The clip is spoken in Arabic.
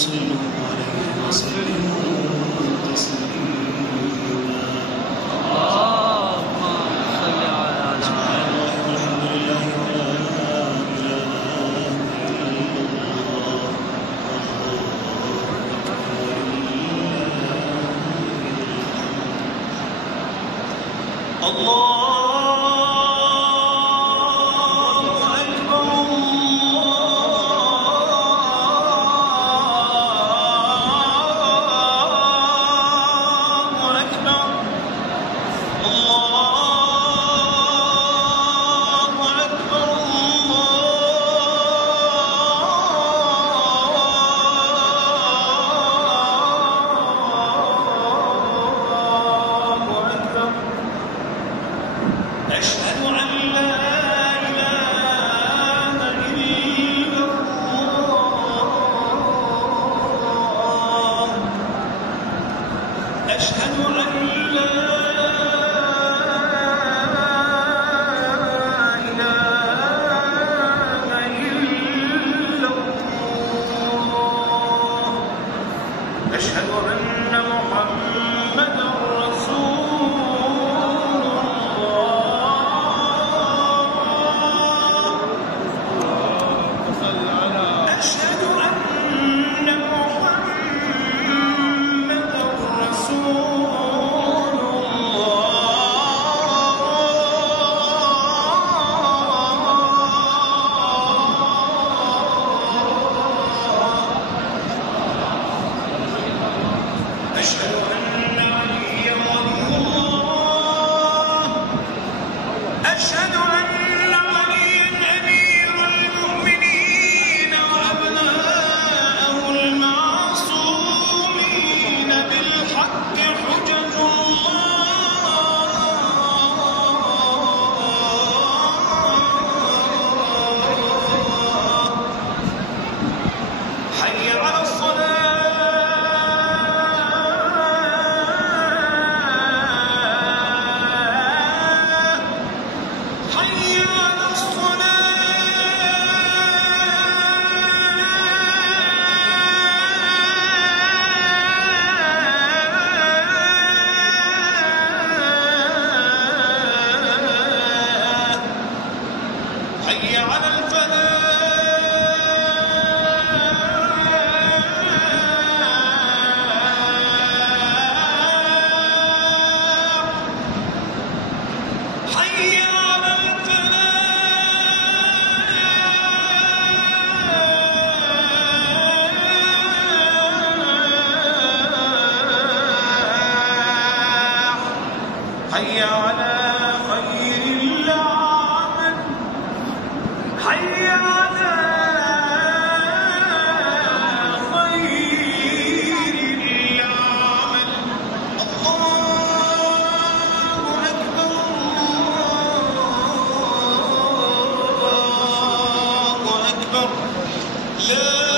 صلوا عليه وسلموا تسليما. اللهم صل على سبحان الله والحمد لله ولا إله إلا الله. أشهد أن لا إله إلا الله. أشهد أن لا إله إلا الله. أشهد أن محمدا أشهد أن عليا ولي الله. أشهد أن عليا أمير المؤمنين وأبناءه المعصومين بالحق حجج الله. حي على الصلاة. حي على الفلاح. حي على الفلاح. حي على خير العمل. حي على خير العمل. الله أكبر الله أكبر. لا